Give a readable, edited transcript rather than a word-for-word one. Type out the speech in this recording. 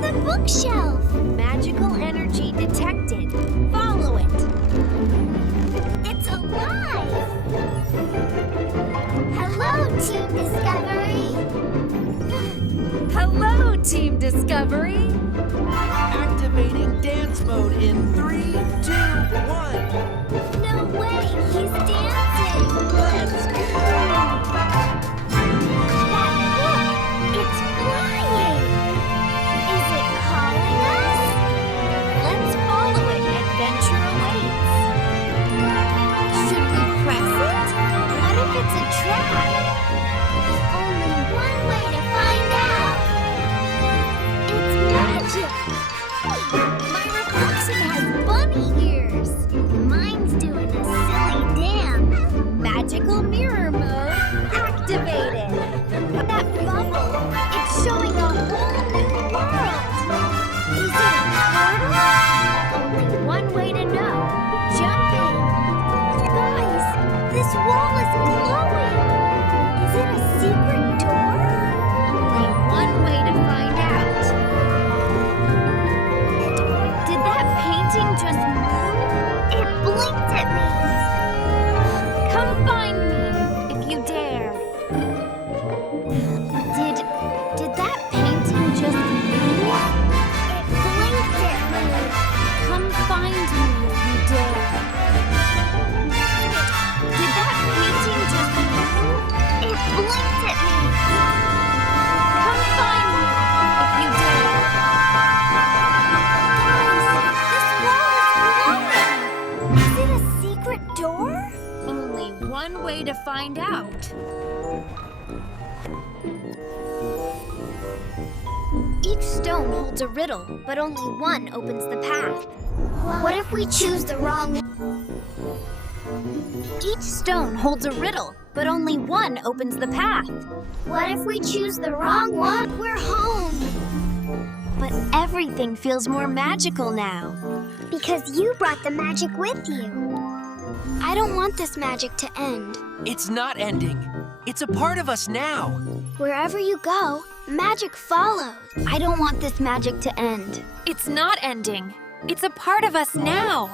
the bookshelf. Magical energy detected. Follow it. It's alive. Hello, Team Discovery. Hello, Team Discovery. Activating dance mode in 3, 2, 1. No way, he's dancing. Let's go! That book, it's flying. Is it calling us? Let's follow it. Adventure awaits. Should we press it? What if it's a trap? There's only one way to find out. It's magic. My reflection has bunny ears. Mine's doing a silly dance. Magical mirror mode activated. That bubble, it's showing a whole new world. Is it a portal? Only one way to know. Jump in. Guys, this wall is glowing. Is it a secret door? Only one way to find out. Did that painting just move? It blinked at me. Come find me if you dare. Did that painting just move? It blinked at me. Come find me if you dare. Did that painting just move? It blinked at me. Come find me if you dare. Guys, this wall is glowing. Is it a secret door? Only one way to find out. Each stone holds a riddle, but only one opens the path. What if we choose the wrong one? Each stone holds a riddle, but only one opens the path. What if we choose the wrong one? We're home. But everything feels more magical now. Because you brought the magic with you. I don't want this magic to end. It's not ending. It's a part of us now. Wherever you go, magic follows. I don't want this magic to end. It's not ending. It's a part of us now.